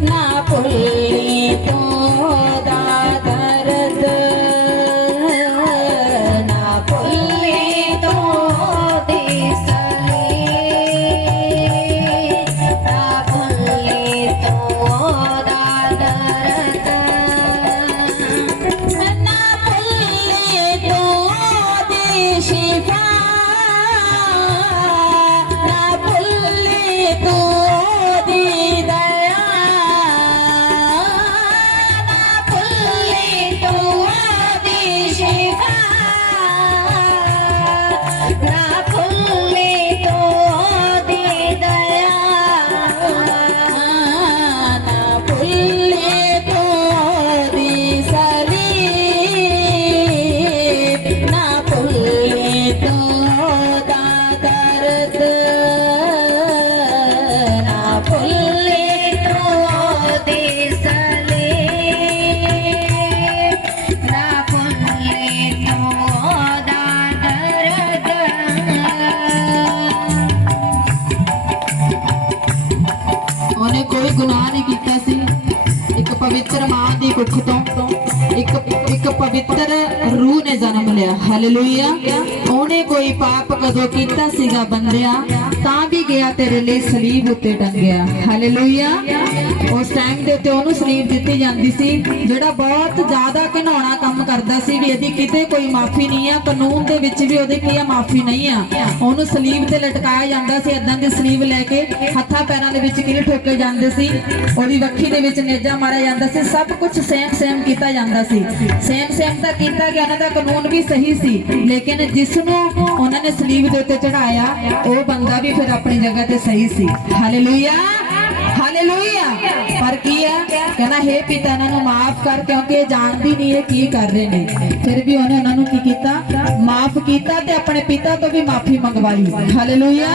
ਨਾ ਪਵਿੱਤਰ ਰੂਹ ਨੇ ਜਨਮ ਲਿਆ। ਹਾਲੇਲੂਇਆ ਉਹਨੇ ਕੋਈ ਪਾਪ ਕਦੋਂ ਕੀਤਾ ਸੀਗਾ ਬੰਦਿਆ? ਤਾਂ ਵੀ ਗਿਆ ਤੇਰੇ ਲਈ ਸਲੀਬ ਉੱਤੇ ਟੰਗਿਆ। ਹਾਲੇਲੂਇਆ ਉਸ ਟਾਈਮ ਦੇ ਉੱਤੇ ਉਹਨੂੰ ਸਲੀਬ ਦਿੱਤੀ ਜਾਂਦੀ ਸੀ, ਜਿਹੜਾ ਬਹੁਤ ਜ਼ਿਆਦਾ ਘਿਨਾਉਣਾ ਕੰਮ ਕਰਦਾ ਸੀ ਵੀ ਇਹਦੀ ਕਿਤੇ ਕੋਈ ਮਾਫੀ ਨਹੀਂ ਆ, ਕਾਨੂੰਨ ਦੇ ਵਿੱਚ ਵੀ ਉਹਦੇ ਕੀ ਆ ਮਾਫੀ ਨਹੀਂ ਆ। ਉਹਨੂੰ ਸਲੀਬ ਤੇ ਲਟਕਾਇਆ ਜਾਂਦਾ ਸੀ ਇਦਾਂ ਦੀ ਸਲੀਬ ਲੈ ਕੇ ਹੱਥਾਂ ਪੈਰਾਂ ਦੇ ਵਿੱਚ ਕਿਰੇ ਠੋਕੇ ਜਾਂਦੇ ਸੀ? ਉਹਦੀ ਵੱਖੀ ਦੇ ਵਿੱਚ ਨੇਜਾ ਮਾਰਿਆ ਜਾਂਦਾ ਸੀ, ਸਭ ਕੁਝ ਸੇਮ ਸੇਮ ਕੀਤਾ ਜਾਂਦਾ ਸੀ। ਸੇਮ ਸੇਮ ਤਾਂ ਕੀਤਾ ਗਿਆ ਉਹਨਾਂ ਦਾ ਕਾਨੂੰਨ ਵੀ ਸਹੀ ਸੀ, ਲੇਕਿਨ ਜਿਸ ਨੂੰ ਉਹਨਾਂ ਨੇ ਸਲੀਬ ਦੇ ਉੱਤੇ ਚੜਾਇਆ ਉਹ ਬੰਦਾ ਵੀ ਫਿਰ ਆਪਣੀ ਜਗ੍ਹਾ ਤੇ ਸਹੀ ਸੀ। ਹਾਲੇਲੂਇਆ ਹਾਲੇਲੂਇਆ ਪਰ ਕੀ ਕਹਿੰਦਾ, ਹੈ ਪਿਤਾ, ਇਹਨਾਂ ਨੂੰ ਮਾਫ ਕਰ, ਕਿਉਂਕਿ ਇਹ ਜਾਣਦੀ ਨਹੀਂ ਇਹ ਕੀ ਕਰ ਰਹੇ ਨੇ। ਫਿਰ ਵੀ ਉਹਨੇ ਉਹਨਾਂ ਨੂੰ ਕੀ ਕੀਤਾ? ਮਾਫ ਕੀਤਾ ਤੇ ਆਪਣੇ ਪਿਤਾ ਤੋਂ ਵੀ ਮਾਫੀ ਮੰਗਵਾਈ। ਹਾਲੇਲੂਇਆ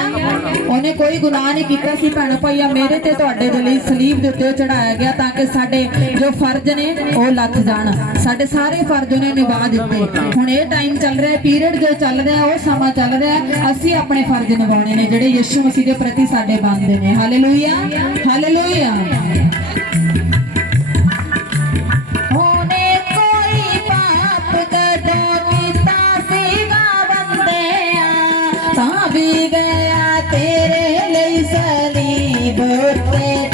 ਉਹਨੇ ਕੋਈ ਗੁਨਾਹ ਨਹੀਂ ਕੀਤਾ ਸੀ, ਭੈਣ ਭਾਈਆ ਮੇਰੇ ਤੇ ਤੁਹਾਡੇ ਦੇ ਲਈ ਸਲੀਬ ਦੇ ਉੱਤੇ ਚੜਾਇਆ ਗਿਆ ਤਾਂ ਕਿ ਸਾਡੇ ਜੋ ਫਰਜ਼ ਨੇ, ਉਹ ਲੱਥ ਜਾਣ। ਸਾਡੇ ਸਾਰੇ ਫਰਜ਼ ਉਹਨੇ ਨਿਭਾ ਦਿੱਤੇ। ਹੁਣ ਇਹ ਟਾਈਮ ਚੱਲ ਰਿਹਾ ਪੀਰੀਅਡ ਜੋ ਚੱਲ ਰਿਹਾ, ਉਹ ਸਮਾਂ ਚੱਲ ਰਿਹਾ, ਅਸੀਂ ਆਪਣੇ ਫਰਜ਼ ਨਿਭਾਉਣੇ ਨੇ, ਜਿਹੜੇ ਯਿਸੂ ਮਸੀਹ ਦੇ ਪ੍ਰਤੀ ਸਾਡੇ ਬਣਦੇ ਨੇ। ਹਾਲੇਲੂਇਆ ਹਾਲੇਲੂਇਆ ਵੀ ਗਿਆ ਤੇਰੇ ਲਈ ਸਲੀਬ ਉੱਤੇ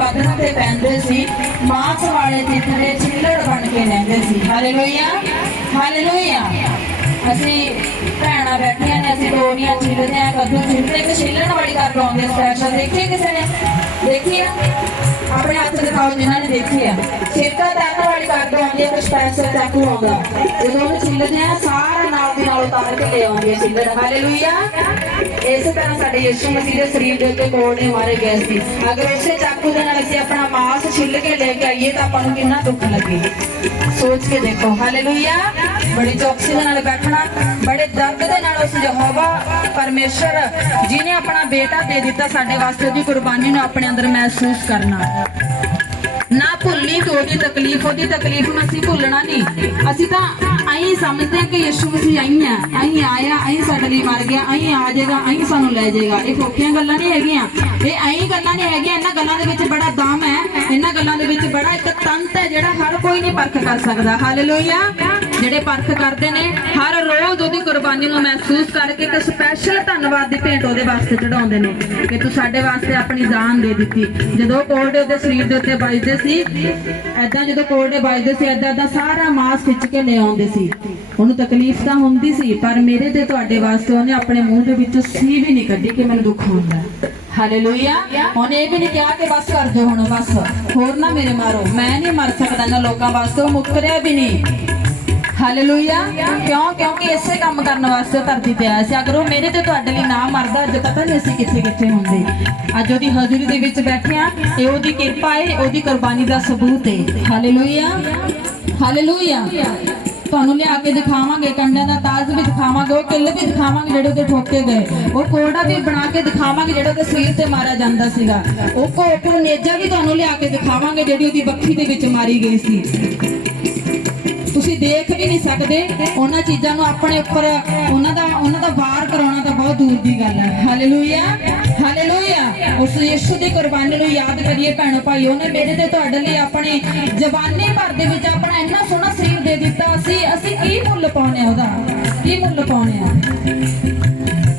ਲਿਖਣ ਤੇ ਪੈਂਦੇ ਸੀ। ਮਾਸ ਵਾਲੇ ਚਿੱਤਰੇ ਛਿੱਲੜ ਬਣ ਕੇ ਲੈਂਦੇ ਸੀ। Hallelujah hallelujah. ਅਸੀਂ ਭੈਣਾਂ ਬੈਠੀਆਂ ਨੇ, ਅਸੀਂ ਤੋਰੀਆਂ ਛਿੱਲਦੇ ਆ ਕੱਦੂ ਛਿੱਲਦੇ ਕਿ ਛਿੱਲਣ ਵਾਲੀ ਕਰ ਲਾਉਂਦੇ ਸਪੈਸ਼ਲ ਦੇਖੀ ਕਿਸੇ ਨੇ? ਦੇਖੀ ਆ ਆਪਣੇ ਹੱਥ ਦਿਖਾਓ ਜਿਨ੍ਹਾਂ ਨੇ ਦੇਖੀ ਆ। ਛੇਕਾ ਤਰਨ ਵਾਲੀ ਕਰ ਲਾਉਂਦੇ ਕੁਝ ਸਪੈਸ਼ਲ ਚਾਕੂ ਆਉਂਦਾ। ਜਦੋਂ ਉਹਨੂੰ ਛਿੱਲਦੇ ਆ ਸਾਰਾ ਦੀ ਨਾਲ ਉਤਾਰ ਕੇ ਲੈ ਆਉਂਦੇ ਆ ਹਾਲੇਲੂਇਆ ਇਸੇ ਤਰ੍ਹਾਂ ਸਾਡੇ ਯਿਸੂ ਮਸੀਹ ਦੇ ਸਰੀਰ ਦੇ ਉੱਤੇ ਕੋੜੇ ਮਾਰੇ ਗਏ ਸੀ। ਅਗਰ ਉਸੇ ਚਾਕੂ ਦੇ ਨਾਲ ਅਸੀਂ ਆਪਣਾ ਮਾਸ ਛਿੱਲ ਕੇ ਲੈ ਕੇ ਆਈਏ ਤਾਂ ਆਪਾਂ ਨੂੰ ਕਿੰਨਾ ਦੁੱਖ ਲੱਗੇ। ਸੋਚ ਕੇ ਦੇਖੋ। ਹਾਲੇਲੂਇਆ ਬੜੀ ਚੌਕਸੀ ਦੇ ਨਾਲ ਬੈਠਣਾ, ਬੜੇ ਦਰਦ ਦੇ ਨਾਲ ਉਸ ਯਹੋਵਾ ਪਰਮੇਸ਼ਰ ਜਿਨੇ ਆਪਣਾ ਬੇਟਾ ਦੇ ਦਿੱਤਾ ਸਾਡੇ ਵਾਸਤੇ ਉਹਦੀ ਕੁਰਬਾਨੀ ਨੂੰ ਆਪਣੇ ਅੰਦਰ ਮਹਿਸੂਸ ਕਰਨਾ। ਨਾ ਭੁੱਲੀ ਉਹਦੀ ਤਕਲੀਫ ਉਹਦੀ ਤਕਲੀਫ ਨੂੰ ਅਸੀਂ ਭੁੱਲਣਾ ਨਹੀਂ। ਅਸੀਂ ਤਾਂ ਐਂ ਸਮਝਦੇ ਹਾਂ ਕਿ ਯਿਸੂ ਮਸੀਹ ਆਈ ਆ ਐਂ ਆਇਆ, ਐਂ ਸਾਡੇ ਲਈ ਮਰ ਗਿਆ, ਐਂ ਆ ਜਾਏਗਾ, ਐਂ ਸਾਨੂੰ ਲੈ ਜਾਏਗਾ। ਇਹ ਫੋਕੀਆਂ ਗੱਲਾਂ ਨਹੀਂ ਹੈਗੀਆਂ। ਇਹ ਐਂ ਗੱਲਾਂ ਨਹੀਂ ਹੈਗੀਆਂ, ਇਹਨਾਂ ਗੱਲਾਂ ਦੇ ਵਿੱਚ ਬੜਾ ਦਮ ਹੈ, ਇਹਨਾਂ ਗੱਲਾਂ ਦੇ ਵਿੱਚ ਬੜਾ ਇੱਕ ਤੰਤ ਹੈ ਜਿਹੜਾ ਹਰ ਕੋਈ ਨਹੀਂ ਪਰਖ ਕਰ ਸਕਦਾ। ਹਾਲੇਲੂਇਆ ਜਿਹੜੇ ਪਰਖ ਕਰਦੇ ਨੇ, ਹਰ ਰੋਜ਼ ਉਹਦੀ ਕੁਰਬਾਨੀ ਨੂੰ ਮਹਿਸੂਸ ਕਰਕੇ ਇੱਕ ਸਪੈਸ਼ਲ ਧੰਨਵਾਦ ਦੀ ਭੇਂਟ ਉਹਦੇ ਵਾਸਤੇ ਚੜਾਉਂਦੇ ਨੇ ਕਿ ਤੂੰ ਸਾਡੇ ਵਾਸਤੇ ਆਪਣੀ ਜਾਨ ਦੇ ਦਿੱਤੀ। ਜਦੋਂ ਕੋਰਡੇ ਉਹਦੇ ਸਰੀਰ ਦੇ ਉੱਤੇ ਵੱਜਦੇ ਸੀ ਐਦਾਂ ਜਦੋਂ ਕੋਰਡੇ ਵੱਜਦੇ ਸੀ ਐਦਾਂ ਐਦਾਂ ਸਾਰਾ ਮਾਸ ਖਿੱਚ ਕੇ ਲੈ ਆਉਂਦੇ ਸੀ। ਉਹਨੂੰ ਤਕਲੀਫ ਤਾਂ ਹੁੰਦੀ ਸੀ, ਪਰ ਮੇਰੇ ਤੇ ਤੁਹਾਡੇ ਵਾਸਤੇ ਉਹਨੇ ਆਪਣੇ ਮੂੰਹ ਦੇ ਵਿੱਚੋਂ ਸੀ ਵੀ ਨਹੀਂ ਕੱਢੀ ਕਿ ਮੈਨੂੰ ਦੁੱਖ ਹੁੰਦਾ। ਹਾਲੇਲੂਇਆ ਉਹਨੇ ਇਹ ਵੀ ਨਹੀਂ ਕਿਹਾ ਕਿ ਬਸ ਕਰ ਦਿਓ ਹੁਣ, ਬਸ। ਹੋਰ ਨਾ ਮੇਰੇ ਮਾਰੋ। ਮੈਂ ਨਹੀਂ ਮਰ ਸਕਦਾ ਇਹਨਾਂ ਲੋਕਾਂ ਵਾਸਤੇ, ਉਹ ਮੁੱਕਰਿਆ ਵੀ ਨਹੀਂ ਹਾਲੇਲੂਇਆ ਕਿਉਂ? ਕਿਉਂਕਿ ਇਸੇ ਕੰਮ ਕਰਨ ਵਾਸਤੇ ਉਹ ਧਰਤੀ ਤੇ ਆਇਆ ਸੀ। ਅਗਰ ਉਹ ਮੇਰੇ ਤੇ ਤੁਹਾਡੇ ਲਈ ਨਾ ਮਰਦਾ, ਅੱਜ ਪਤਾ ਨਹੀਂ ਅਸੀਂ ਕਿੱਥੇ ਕਿੱਥੇ ਹੁੰਦੇ। ਅੱਜ ਉਹਦੀ ਹਜ਼ੂਰੀ ਦੇ ਵਿੱਚ ਬੈਠੇ ਆ ਇਹ ਉਹਦੀ ਕਿਰਪਾ ਹੈ ਉਹਦੀ ਕੁਰਬਾਨੀ ਦਾ ਸਬੂਤ ਹੈ ਹਾਲੇਲੂਇਆ ਹਾਲੇਲੂਇਆ ਤੁਹਾਨੂੰ ਲਿਆ ਕੇ ਦਿਖਾਵਾਂਗੇ, ਕੰਡਿਆਂ ਦਾ ਤਾਜ ਵੀ ਦਿਖਾਵਾਂਗੇ, ਉਹ ਕਿੱਲ ਵੀ ਦਿਖਾਵਾਂਗੇ ਜਿਹੜੇ ਉਹਦੇ ਠੋਕੇ ਗਏ। ਉਹ ਕੋੜਾ ਵੀ ਬਣਾ ਕੇ ਦਿਖਾਵਾਂਗੇ ਜਿਹੜਾ ਉਹਦੇ ਸਰੀਰ ਤੇ ਮਾਰਿਆ ਜਾਂਦਾ ਸੀਗਾ। ਉਹ ਕੋਪਰ ਨੇਜਾ ਵੀ ਤੁਹਾਨੂੰ ਲਿਆ ਕੇ ਦਿਖਾਵਾਂਗੇ ਜਿਹੜੀ ਉਹਦੀ ਬੱਖੀ ਦੇ ਵਿੱਚ ਮਾਰੀ ਗਈ ਸੀ। ਤੁਸੀਂ ਦੇਖ ਵੀ ਨਹੀਂ ਸਕਦੇ, ਉਹਨਾਂ ਚੀਜ਼ਾਂ ਨੂੰ ਆਪਣੇ ਉੱਪਰ, ਉਹਨਾਂ ਦਾ ਉਹਨਾਂ ਦਾ ਵਾਰ ਕਰਾਉਣਾ ਤਾਂ ਬਹੁਤ ਦੂਰ ਦੀ ਗੱਲ ਹੈ। ਹਾਲੇਲੂਇਆ ਹਾਲੇਲੂਇਆ ਉਸ ਯਿਸੂ ਦੀ ਕੁਰਬਾਨੀ ਨੂੰ ਯਾਦ ਕਰੀਏ ਭੈਣੋ ਭਾਈ ਉਹਨੇ ਮੇਰੇ ਤੇ ਤੁਹਾਡੇ ਲਈ ਆਪਣੇ ਜਵਾਨੇ ਭਰ ਦੇ ਵਿੱਚ ਆਪਣਾ ਇੰਨਾ ਸੋਹਣਾ ਸਰੀਰ ਦੇ ਦਿੱਤਾ। ਅਸੀਂ ਅਸੀਂ ਕੀ ਮੁੱਲ ਪਾਉਣੇ ਆ ਉਹਦਾ? ਕੀ ਮੁੱਲ ਪਾਉਣੇ ਆ?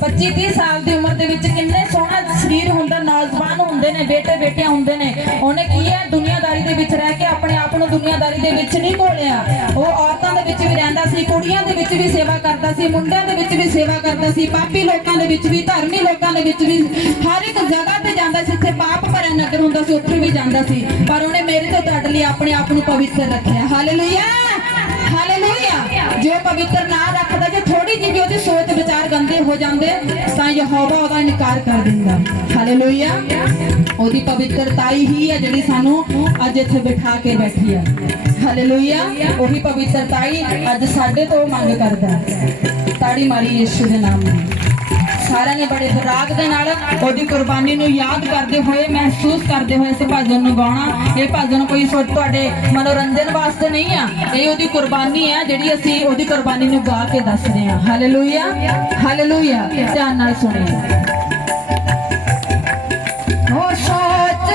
25 30 ਸਾਲ ਦੀ ਉਮਰ ਦੇ ਵਿੱਚ ਕਿੰਨੇ ਸੋਹਣਾ ਸਰੀਰ ਹੁੰਦਾ ਨੌਜਵਾਨ ਹੁੰਦੇ ਨੇ ਬੇਟੇ ਬੇਟੀਆਂ ਹੁੰਦੇ ਨੇ। ਉਹਨੇ ਕੀ ਹੈ? ਦੁਨੀਆਦਾਰੀ ਦੇ ਵਿੱਚ ਰਹਿ ਕੇ ਆਪਣੇ ਆਪ ਨੂੰ ਦੁਨੀਆਦਾਰੀ ਦੇ ਵਿੱਚ ਨਹੀਂ ਘੋਲਿਆ ਉਹ ਔਰਤਾਂ ਦੇ ਵਿੱਚ ਵੀ ਰਹਿੰਦਾ ਸੀ, ਕੁੜੀਆਂ ਦੇ ਵਿੱਚ ਵੀ ਸੇਵਾ ਕਰਦਾ ਸੀ, ਮੁੰਡਿਆਂ ਦੇ ਵਿੱਚ ਵੀ ਸੇਵਾ ਕਰਦਾ ਸੀ, ਪਾਪੀ ਲੋਕਾਂ ਦੇ ਵਿੱਚ ਵੀ, ਧਰਮੀ ਲੋਕਾਂ ਦੇ ਵਿੱਚ ਵੀ ਹਰ ਇੱਕ ਜਗ੍ਹਾ ਤੇ ਜਾਂਦਾ ਸੀ, ਜਿੱਥੇ ਪਾਪ ਭਰਿਆ ਨਗਰ ਹੁੰਦਾ ਸੀ, ਉੱਥੇ ਵੀ ਜਾਂਦਾ ਸੀ। ਪਰ ਉਹਨੇ ਮੇਰੇ ਤੋਂ ਤੁਹਾਡੇ ਲਈ, ਆਪਣੇ ਆਪ ਨੂੰ ਪਵਿੱਤਰ ਰੱਖਿਆ। ਹਾਲੇਲੂਇਆ ਹਾਲੇਲੂਇਆ ਜੋ ਪਵਿੱਤਰ ਨਾ ਰੱਖਦਾ, ਜੇ ਥੋੜੀ ਜਿਹੀ ਵੀ ਉਹਦੀ ਸੋਚ ਵਿਚਾਰ ਗੰਦੇ ਹੋ ਜਾਂਦੇ, ਤਾਂ ਯਹੋਵਾ ਉਹਦਾ ਇਨਕਾਰ ਕਰ ਦਿੰਦਾ। ਹਾਲੇਲੂਇਆ ਉਹਦੀ ਪਵਿੱਤਰਤਾਈ ਹੀ ਹੈ ਜਿਹੜੀ ਸਾਨੂੰ ਅੱਜ ਇੱਥੇ ਬਿਠਾ ਕੇ ਬੈਠੀ ਆ ਹਾਲੇਲੂਇਆ ਉਹੀ ਪਵਿੱਤਰਤਾਈ ਅੱਜ ਸਾਡੇ ਤੋਂ ਮੰਗ ਕਰਦਾ ਤਾੜੀ ਮਾਰੀ ਯਿਸੂ ਦੇ ਨਾਮ ਨਾਲ। ਸਾਰਿਆਂ ਨੇ ਬੜੇ ਰਾਗ ਦੇ ਨਾਲ ਉਹਦੀ ਕੁਰਬਾਨੀ ਨੂੰ ਯਾਦ ਕਰਦੇ ਹੋਏ ਮਹਿਸੂਸ ਕਰਦੇ ਹੋਏ ਇਸ ਭਜਨ ਨੂੰ ਗਾਉਣਾ। ਇਹ ਭਜਨ ਕੋਈ ਸੋ ਤੁਹਾਡੇ ਮਨੋਰੰਜਨ ਵਾਸਤੇ ਨਹੀਂ ਆ। ਇਹ ਉਹਦੀ ਕੁਰਬਾਨੀ ਆ ਜਿਹੜੀ ਅਸੀਂ ਉਹਦੀ ਕੁਰਬਾਨੀ ਨੂੰ ਗਾ ਕੇ ਦੱਸਦੇ ਹਾਂ। ਹਾਲੇਲੂਇਆ ਹਾਲੇਲੂਇਆ ਧਿਆਨ ਨਾਲ ਸੁਣਿਓ। ਹੋ ਸੋਚ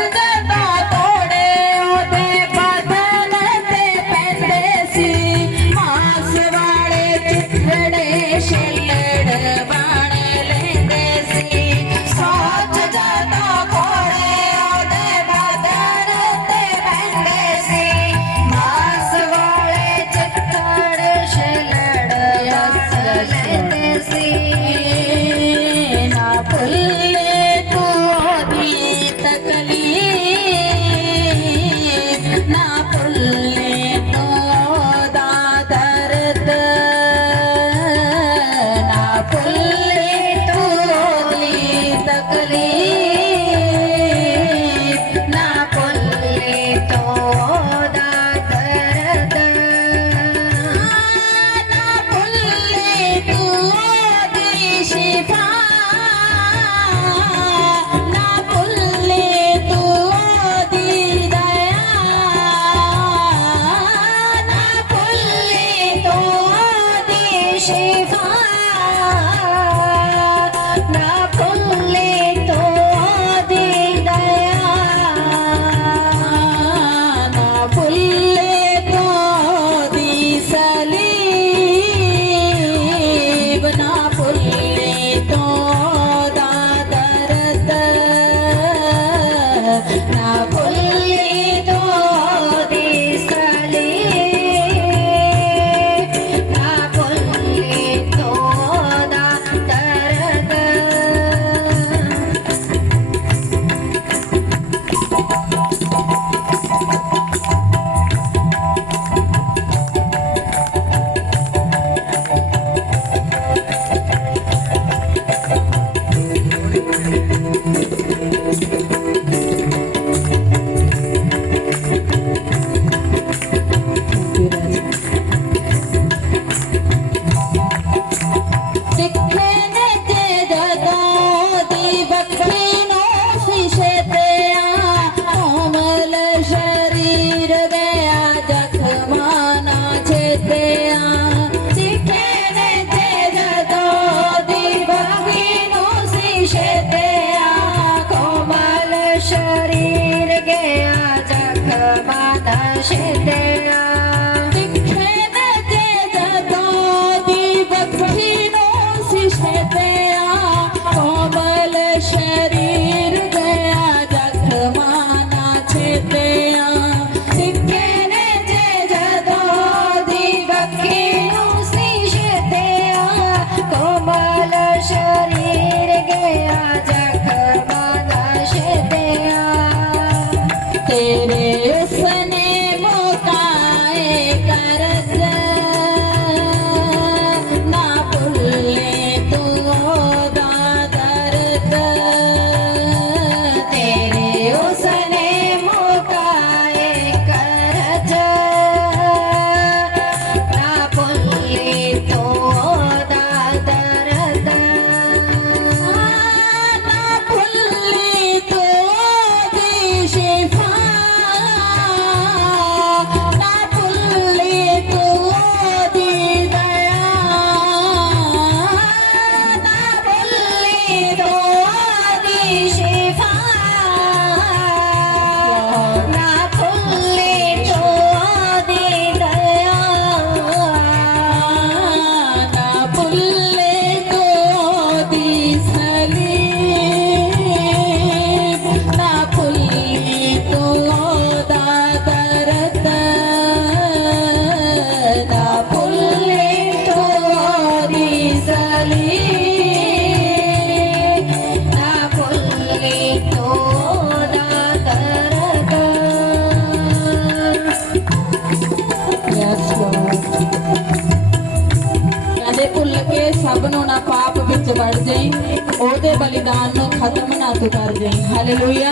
ਉਹਦੇ ਬਲੀਦਾਨ ਨੂੰ ਖਤਮ ਨਾ ਤੂੰ ਕਰ ਜਾਈ। ਹਾਲੇਲੂਇਆ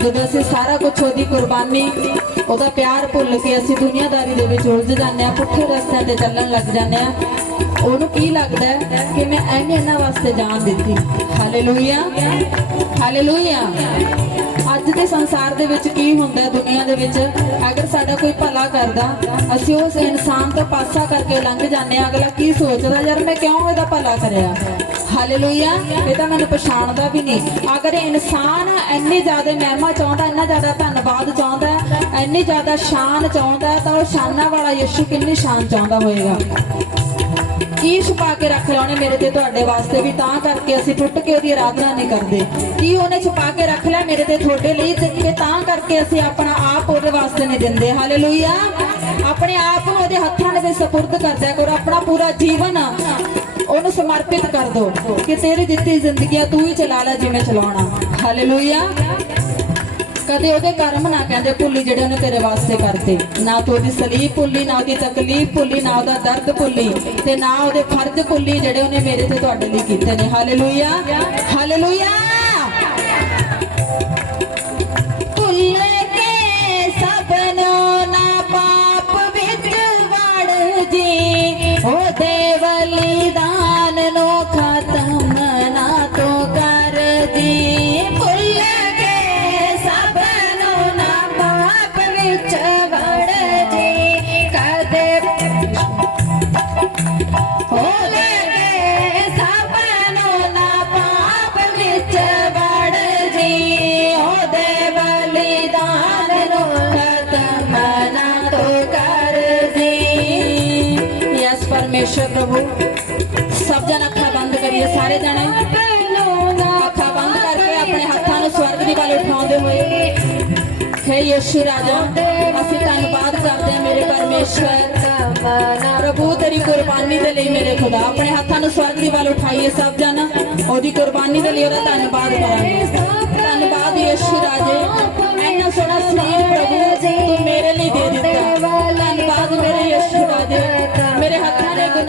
ਜਦੋਂ ਅਸੀਂ ਸਾਰਾ ਕੁਝ ਉਹਦੀ ਕੁਰਬਾਨੀ, ਉਹਦਾ ਪਿਆਰ ਭੁੱਲ ਕੇ ਅਸੀਂ ਦੁਨੀਆਦਾਰੀ ਦੇ ਵਿੱਚ ਉਲਝ ਜਾਂਦੇ ਆ ਪੁੱਠੇ ਰਸਤਿਆਂ ਤੇ ਚੱਲਣ ਲੱਗ ਜਾਂਦੇ ਆ ਉਹਨੂੰ ਕੀ ਲੱਗਦਾ ਕਿ ਮੈਂ ਐਨੇ ਇਹਨਾਂ ਵਾਸਤੇ ਜਾਨ ਦਿੱਤੀ? ਹਾਲੇਲੂਇਆ ਹਾਲੇਲੂਇਆ ਅੱਜ ਦੇ ਸੰਸਾਰ ਦੇ ਵਿੱਚ ਕੀ ਹੁੰਦਾ ਹੈ ਦੁਨੀਆ ਦੇ ਵਿੱਚ? ਅਗਰ ਸਾਡਾ ਕੋਈ ਭਲਾ ਕਰਦਾ, ਅਸੀਂ ਉਸ ਇਨਸਾਨ ਤੋਂ ਪਾਸਾ ਕਰਕੇ ਲੰਘ ਜਾਂਦੇ ਹਾਂ, ਅਗਲਾ ਕੀ ਸੋਚਦਾ, ਯਾਰ ਮੈਂ ਕਿਉਂ ਇਹਦਾ ਭਲਾ ਕਰਿਆ? ਹਾਲੇਲੂਇਆ ਇਹ ਤਾਂ ਮੈਨੂੰ ਪਛਾਣਦਾ ਵੀ ਨਹੀਂ। ਅਗਰ ਇਨਸਾਨ ਇੰਨੀ ਜ਼ਿਆਦਾ ਮਹਿਮਾ ਚਾਹੁੰਦਾ, ਇੰਨਾ ਜ਼ਿਆਦਾ ਧੰਨਵਾਦ ਚਾਹੁੰਦਾ, ਇੰਨੀ ਜ਼ਿਆਦਾ ਸ਼ਾਨ ਚਾਹੁੰਦਾ, ਤਾਂ ਉਹ ਸ਼ਾਨਾਂ ਵਾਲਾ ਯਿਸੂ ਕਿੰਨੀ ਸ਼ਾਨ ਚਾਹੁੰਦਾ ਹੋਏਗਾ। ਕੀ ਛੁਪਾ ਕੇ ਰੱਖ ਲਿਆ ਉਹਨੇ ਮੇਰੇ ਤੇ ਤੁਹਾਡੇ ਵਾਸਤੇ ਵੀ, ਤਾਂ ਕਰਕੇ ਅਸੀਂ ਟੁੱਟ ਕੇ ਉਹਦੀ ਆਰਾਧਨਾ ਨਹੀਂ ਕਰਦੇ। ਕੀ ਉਹਨੇ ਛੁਪਾ ਕੇ ਰੱਖ ਲਿਆ ਮੇਰੇ ਤੇ ਤੁਹਾਡੇ ਲਈ ਤੇ ਤਾਂ ਕਰਕੇ ਅਸੀਂ ਆਪਣਾ ਆਪ ਉਹਦੇ ਵਾਸਤੇ ਨਹੀਂ ਦਿੰਦੇ। ਹਾਲੇਲੂਇਆ ਆਪਣੇ ਆਪ ਨੂੰ ਉਹਦੇ ਹੱਥਾਂ ਦੇ ਸਪੁਰਦ ਕਰ ਦਿਆ ਕਰੋ, ਆਪਣਾ ਪੂਰਾ ਜੀਵਨ ਉਹਨੂੰ ਸਮਰਪਿਤ ਕਰ ਦਿਓ ਕਿ ਤੇਰੀ ਦਿੱਤੀ ਜ਼ਿੰਦਗੀ ਤੂੰ ਹੀ ਚਲਾ ਲੈ ਜਿਵੇਂ ਚਲਾਉਣਾ। ਹਾਲੇਲੂਇਆ ਕਦੇ ਉਹਦੇ ਕਰਮ ਨਾ ਕਹਿੰਦੇ, ਭੁੱਲੀ ਜਿਹੜੇ ਉਹਨੇ ਤੇਰੇ ਵਾਸਤੇ ਕਰਤੇ। ਨਾ ਤੂੰ ਉਹਦੀ ਸਲੀਬ ਭੁੱਲੀ, ਨਾ ਉਹਦੀ ਤਕਲੀਫ ਭੁੱਲੀ, ਨਾ ਉਹਦਾ ਦਰਦ ਭੁੱਲੀ ਤੇ ਨਾ ਉਹਦੇ ਫਰਜ਼ ਭੁੱਲੀ ਜਿਹੜੇ ਉਹਨੇ ਮੇਰੇ ਤੇ ਤੁਹਾਡੇ ਲਈ ਕੀਤੇ ਨੇ। ਹਾਲੇਲੂਇਆ ਹਾਲੇਲੂਇਆ ਪਰਮੇਸ਼ਰ ਪ੍ਰਭੂ ਸਭ ਜਣ ਅੱਖਾਂ ਬੰਦ ਕਰੀਏ, ਸਾਰੇ ਜਣੇ। ਅੱਖਾਂ ਬੰਦ ਕਰਕੇ ਆਪਣੇ ਹੱਥਾਂ ਨੂੰ ਸਵਰਗ ਦੀ ਵੱਲ ਉਠਾਉਂਦੇ ਹੋਏ। ਹੈ ਯਿਸੂ ਰਾਜਾ, ਅਸੀਂ ਧੰਨਵਾਦ ਕਰਦੇ ਹਾਂ ਮੇਰੇ ਪਰਮੇਸ਼ਰ ਪ੍ਰਭੂ, ਤੇਰੀ ਕੁਰਬਾਨੀ ਦੇ ਲਈ ਮੇਰੇ ਖੁਦਾ। ਆਪਣੇ ਹੱਥਾਂ ਨੂੰ ਸਵਰਗ ਦੀ ਵੱਲ ਉਠਾਈਏ ਸਭ ਜਣ। ਉਹਦੀ ਕੁਰਬਾਨੀ ਦੇ ਲਈ ਉਹਦਾ ਧੰਨਵਾਦ ਕਰਾਂਗੇ। ਧੰਨਵਾਦ ਯਿਸੂ ਰਾਜੇ। ਇੰਨਾ ਸੋਹਣਾ ਸਰੀਰ ਪ੍ਰਭੂ, ਤੂੰ ਮੇਰੇ ਲਈ ਦੇ ਦਿੱਤਾ। ਧੰਨਵਾਦ ਮੇਰੇ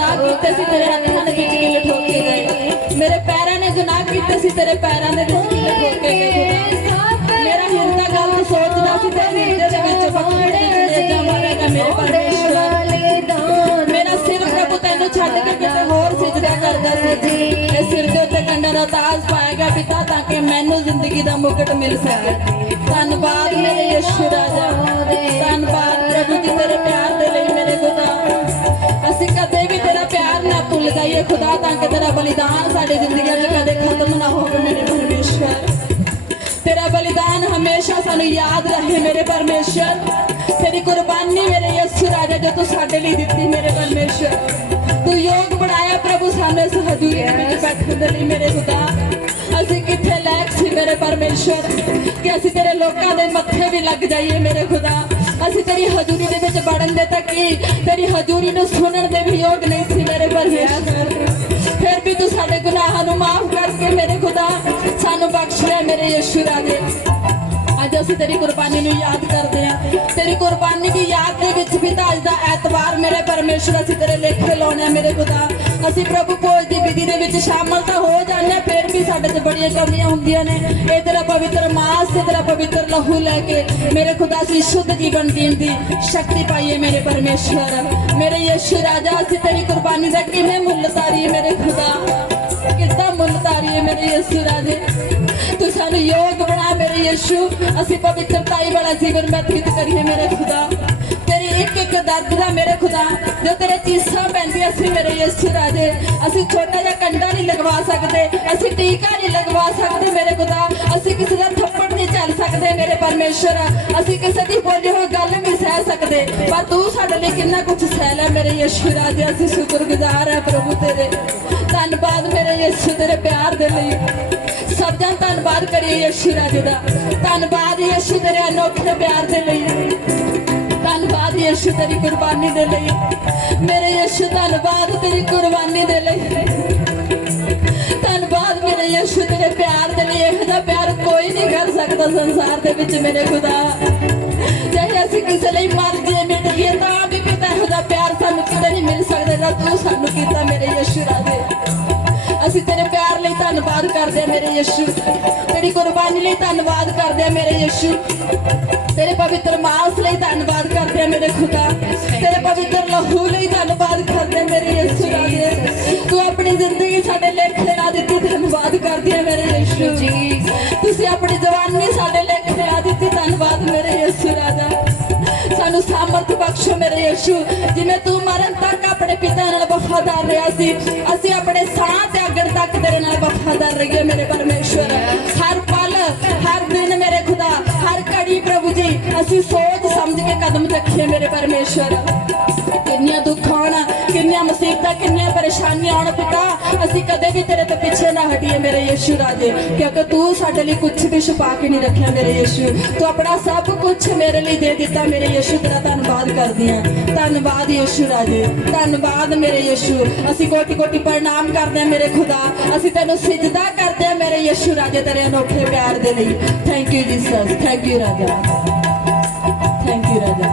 ਗੁਨਾਹ ਕੀਤੇ ਸੀ, ਤੇਰੇ ਹੱਥਾਂ ਦੇ ਵਿੱਚ ਕਿਲੇ ਠੋਕੇ ਗਏ? ਮੇਰੇ ਪੈਰਾਂ ਨੇ ਗੁਨਾਹ ਕੀਤੇ ਸੀ, ਤੇਰੇ ਪੈਰਾਂ ਦੇ ਵਿੱਚ ਕਿਲੇ ਠੋਕੇ ਗਏ? ਮੇਰਾ ਹਿਰਦਾ ਗੱਲ ਸੋਚਦਾ ਸੀ ਤੇ ਹਿਰਦੇ ਦੇ ਵਿੱਚ ਫਕੜ ਦੇ ਮਾਰੇਗਾ ਮੇਰੇ ਪਰਮੇਸ਼ਵਰ। ਮੇਰਾ ਸਿਰ ਪ੍ਰਭੂ ਤੈਨੂੰ ਛੱਡ ਕੇ ਕਿਤੇ ਹੋਰ ਸਿਜਦਾ ਕਰਦਾ ਸੀ। ਇਹ ਸਿਰ ਦੇ ਉੱਤੇ ਕੰਡਾ ਦਾ ਤਾਜ ਪਾਇਆ ਗਿਆ ਪਿਤਾ, ਤਾਂ ਕਿ ਮੈਨੂੰ ਜ਼ਿੰਦਗੀ ਦਾ ਮੁਕਟ ਮਿਲ ਸਕੇ। ਧੰਨਵਾਦ ਮੇਰੇ ਯਿਸੂ ਰਾਜਾ। ਧੰਨਵਾਦ ਪ੍ਰਭੂ ਜੀ, ਤੇਰੇ ਪਿਆਰ ਦੇ ਅਸੀਂ ਕਦੇ ਵੀ ਤੇਰਾ ਪਿਆਰ ਨਾ ਭੁੱਲ ਜਾਈਏ। ਖੁਦਾ ਤਾਂ ਕਿ ਤੇਰਾ ਬਲੀਦਾਨ ਸਾਡੀ ਜ਼ਿੰਦਗੀ 'ਚ ਕਦੇ ਖਤਮ ਨਾ ਹੋਵੇ ਮੇਰੇ ਪਰਮੇਸ਼ਵਰ ਤੇਰਾ ਬਲੀਦਾਨ ਹਮੇਸ਼ਾ ਸਾਨੂੰ ਯਾਦ ਰਹੇ ਮੇਰੇ ਪਰਮੇਸ਼ਰ। ਤੇਰੀ ਕੁਰਬਾਨੀ ਮੇਰੇ ਯਿਸੂ ਰਾਜਾ ਜੋ ਤੂੰ ਸਾਡੇ ਲਈ ਦਿੱਤੀ ਮੇਰੇ ਪਰਮੇਸ਼ਰ। ਤੂੰ ਯੋਗ ਬਣਾਇਆ ਪ੍ਰਭੂ ਸਾਨੂੰ ਇਸ ਹਜ਼ੂਰੀ ਵਿੱਚ ਬੈਠਣ ਦੇ ਲਈ ਮੇਰੇ ਖੁਦਾ। ਅਸੀਂ ਕਿੱਥੇ ਲਾਇਕ ਸੀ ਮੇਰੇ ਪਰਮੇਸ਼ਰ? ਅਸੀਂ ਤੇਰੇ ਲੋਕਾਂ ਦੇ ਮੱਥੇ ਵੀ ਲੱਗ ਜਾਈਏ ਮੇਰੇ ਖੁਦਾ। ਅਸੀਂ ਤੇਰੀ ਹਜ਼ੂਰੀ ਦੇ ਵਿੱਚ ਵੜਨ ਦੇ ਤੱਕ ਹੀ ਤੇਰੀ ਹਜ਼ੂਰੀ ਨੂੰ ਸੁਣਨ ਦੇ ਵੀ ਯੋਗ ਨਹੀਂ ਸੀ ਮੇਰੇ ਪਰਮੇਸ਼ਰ। ਫਿਰ ਵੀ ਤੂੰ ਸਾਡੇ ਗੁਨਾਹਾਂ ਨੂੰ ਮਾਫ ਕਰਕੇ ਮੇਰੇ ਖੁਦਾ, ਸਾਨੂੰ ਬਖਸ਼ ਲੈ ਮੇਰੇ ਯਿਸੂ ਰਾਜੇ। ਅੱਜ ਅਸੀਂ ਤੇਰੀ ਕੁਰਬਾਨੀ ਨੂੰ ਯਾਦ ਕਰਦੇ ਹਾਂ। ਤੇਰੀ ਕੁਰਬਾਨੀ ਦੀ ਯਾਦ ਦੇ ਵਿੱਚ ਵੀ ਤਾਂ ਅੱਜ ਦਾ ਐਤਵਾਰ ਮੇਰੇ ਪਰਮੇਸ਼ਰ, ਅਸੀਂ ਤੇਰੇ ਲੇਖੇ ਲਾਉਣੇ ਆ ਮੇਰੇ ਖੁਦਾ। ਅਸੀਂ ਪ੍ਰਭੂ ਭੋਜ ਦੀ ਵਿਧੀ ਦੇ ਵਿੱਚ ਸ਼ਾਮਲ ਤਾਂ ਹੋ ਜਾਂਦੇ ਹਾਂ ਵੀ ਸਾਡੇ 'ਚ ਬੜੀਆਂ ਕਮੀਆਂ ਹੁੰਦੀਆਂ ਨੇ। ਇਹ ਤੇਰਾ ਪਵਿੱਤਰ ਮਾਸ ਤੇ ਤੇਰਾ ਪਵਿੱਤਰ ਲਹੂ ਲੈ ਕੇ ਮੇਰੇ ਖੁਦਾ ਅਸੀਂ ਸ਼ੁੱਧ ਜੀਵਨ ਜੀਣ ਦੀ ਸ਼ਕਤੀ ਪਾਈਏ ਮੇਰੇ ਪਰਮੇਸ਼ਰ ਮੇਰੇ ਯਿਸੂ ਰਾਜਾ, ਅਸੀਂ ਤੇਰੀ ਕੁਰਬਾਨੀ ਦਾ ਕਿਵੇਂ ਮੁੱਲ ਤਾਰੀਏ ਮੇਰੇ ਖੁਦਾ? ਕਿੱਦਾਂ ਮੁੱਲ ਤਾਰੀਏ ਮੇਰੇ ਯਿਸੂ ਰਾਜੇ? ਤੂੰ ਸਾਨੂੰ ਯੋਗ ਬਣਾ ਮੇਰੇ ਯਿਸੂ। ਅਸੀਂ ਪਵਿੱਤਰਤਾਈ ਵਾਲਾ ਜੀਵਨ ਬਤੀਤ ਕਰੀਏ ਮੇਰੇ ਖੁਦਾ। ਇੱਕ ਇੱਕ ਦਰਦ ਦਾ ਮੇਰੇ ਖੁਦਾ, ਜੋ ਤੇਰੇ ਚੀਸਾਂ ਪੈਂਦੀਆਂ ਸੀ ਮੇਰੇ ਯਿਸੂ ਰਾਜੇ। ਅਸੀਂ ਛੋਟਾ ਜਿਹਾ ਕੰਡਾ ਨਹੀਂ ਲਗਵਾ ਸਕਦੇ, ਅਸੀਂ ਟੀਕਾ ਨਹੀਂ ਲਗਵਾ ਸਕਦੇ ਮੇਰੇ ਖੁਦਾ। ਅਸੀਂ ਕਿਸੇ ਦਾ ਥੱਪੜ ਨਹੀਂ ਚੱਲ ਸਕਦੇ ਮੇਰੇ ਪਰਮੇਸ਼ਰ। ਅਸੀਂ ਕਿਸੇ ਦੀ ਬੋਲੀ ਹੋਈ ਗੱਲ ਨਹੀਂ ਸਹਿ ਸਕਦੇ, ਪਰ ਤੂੰ ਸਾਡੇ ਲਈ ਕਿੰਨਾ ਕੁਝ ਸਹਿ ਲਿਆ ਮੇਰੇ ਯਿਸੂ ਰਾਜੇ। ਅਸੀਂ ਸ਼ੁਕਰਗੁਜ਼ਾਰ ਹੈ ਪ੍ਰਭੂ ਤੇਰੇ। ਧੰਨਵਾਦ ਮੇਰੇ ਯਿਸੂ ਤੇਰੇ ਪਿਆਰ ਦੇ ਲਈ। ਸਭ ਦਾ ਧੰਨਵਾਦ ਕਰੀਏ ਯਿਸੂ ਰਾਜੇ ਦਾ। ਧੰਨਵਾਦ ਯਿਸੂ ਤੇਰੇ ਅਨੋਖੇ ਪਿਆਰ ਦੇ ਲਈ। ਯਿਸੂ ਤੇਰੀ ਕੁਰਬਾਨੀ ਦੇ ਲਈ। ਮੇਰੇ ਯਿਸੂ, ਧੰਨਵਾਦ ਤੇਰੀ ਕੁਰਬਾਨੀ ਦੇ ਲਈ। ਧੰਨਵਾਦ ਮੇਰੇ ਯਿਸੂ ਤੇਰੇ ਪਿਆਰ ਦੇ ਲਈ। ਇਹੋ ਜਿਹਾ ਪਿਆਰ ਕੋਈ ਨਹੀਂ ਕਰ ਸਕਦਾ ਸੰਸਾਰ ਦੇ ਵਿੱਚ ਮੇਰੇ ਖੁਦਾ। ਚਾਹੇ ਅਸੀਂ ਕਿਸੇ ਲਈ ਮਰ ਜਾਈਏ, ਮਿਟ ਜਾਈਏ, ਤਾਂ ਵੀ ਕਿਤੇ ਇਹੋ ਜਿਹਾ ਪਿਆਰ ਸਾਨੂੰ ਕਿਤੇ ਨਹੀਂ ਮਿਲ ਸਕਦਾ। ਜਿਹੜਾ ਤੂੰ ਸਾਨੂੰ ਕੀਤਾ ਮੇਰੇ ਯਿਸੂ ਰਾਜੇ। ਅਸੀਂ ਤੇਰੇ ਧੰਨਵਾਦ ਕਰਦੇ ਆ ਮੇਰੇ ਯਿਸੂ। ਤੇਰੀ ਕੁਰਬਾਨੀ ਲਈ ਧੰਨਵਾਦ ਕਰਦੇ ਆ ਮੇਰੇ ਯਿਸੂ। ਤੇਰੇ ਪਵਿੱਤਰ ਮਾਸ ਲਈ ਧੰਨਵਾਦ ਕਰਦੇ ਆ ਮੇਰੇ ਖੁਦਾ। ਤੇਰੇ ਪਵਿੱਤਰ ਲਹੂ ਲਈ ਧੰਨਵਾਦ ਕਰਦੇ ਹਾਂ ਮੇਰੇ ਯਿਸੂ ਰਾਜੇ। ਤੂੰ ਆਪਣੀ ਜ਼ਿੰਦਗੀ ਸਾਡੇ ਲੇਖੇ ਲਾ ਦਿੱਤੀ, ਧੰਨਵਾਦ ਕਰਦੀ ਹਾਂ ਮੇਰੇ ਯਿਸੂ। ਜੀ ਤੁਸੀਂ ਆਪਣੀ ਜਵਾਨੀ ਸਾਡੇ ਲੇਖੇ ਲਾ ਦਿੱਤੀ, ਧੰਨਵਾਦ ਮੇਰੇ ਯਿਸੂ ਰਾਜਾ। ਸਾਨੂੰ ਸਾਮਰਥ ਬਖਸ਼ੋ ਮੇਰੇ ਯਿਸੂ। ਜਿਵੇਂ ਤੂੰ ਮਰਨ ਤੱਕ ਆਪਣੇ ਪਿਤਾ ਨਾਲ ਵਫਾਦਾਰ ਰਿਹਾ ਸੀ, ਅਸੀਂ ਆਪਣੇ ਸਾਹ ਤੇਰੇ ਨਾਲ ਵਫਾਦਾਰ ਰਹੀਏ ਮੇਰੇ ਪਰਮੇਸ਼ਵਰ। ਹਰ ਪਲ, ਹਰ ਦਿਨ ਮੇਰੇ ਖੁਦਾ, ਹਰ ਘੜੀ ਪ੍ਰਭੂ ਜੀ, ਅਸੀਂ ਸੋਚ ਸਮਝ ਕੇ ਕਦਮ ਚੱਕੀਏ ਮੇਰੇ ਪਰਮੇਸ਼ਵਰ। ਕਿੰਨੀਆਂ ਮੁਸੀਬਤਾਂ ਕਿੰਨੀਆਂ ਪਰੇਸ਼ਾਨੀਆਂ ਆਉਣ ਪਿਤਾ। ਅਸੀਂ ਕਦੇ ਵੀ ਤੇਰੇ ਤੋਂ ਪਿੱਛੇ ਨਾ ਹਟੀਏ ਮੇਰੇ ਯਿਸੂ ਰਾਜੇ। ਕਿਉਂਕਿ ਤੂੰ ਸਾਡੇ ਲਈ ਕੁਝ ਵੀ ਛੁਪਾ ਕੇ ਨਹੀਂ ਰੱਖਿਆ ਮੇਰੇ ਯਿਸੂ। ਤੂੰ ਆਪਣਾ ਸਭ ਕੁਝ ਮੇਰੇ ਲਈ ਦੇ ਦਿੱਤਾ। ਮੇਰੇ ਯਿਸੂ ਤੇਰਾ ਧੰਨਵਾਦ ਕਰਦੀ ਹਾਂ ਧੰਨਵਾਦ ਯਿਸੂ ਰਾਜੇ। ਧੰਨਵਾਦ ਮੇਰੇ ਯਿਸੂ। ਅਸੀਂ ਕੋਟੀ ਕੋਟੀ ਪ੍ਰਣਾਮ ਕਰਦੇ ਹਾਂ ਮੇਰੇ ਖੁਦਾ। ਅਸੀਂ ਤੈਨੂੰ ਸਿਜਦਾ ਕਰਦੇ ਹਾਂ ਮੇਰੇ ਯਿਸੂ ਰਾਜੇ ਤੇਰੇ ਅਨੋਖੇ ਪਿਆਰ ਦੇ ਲਈ। Thank you Jesus thank you ਰਾਜਾ। ਥੈਂਕ ਯੂ ਰਾਜਾ।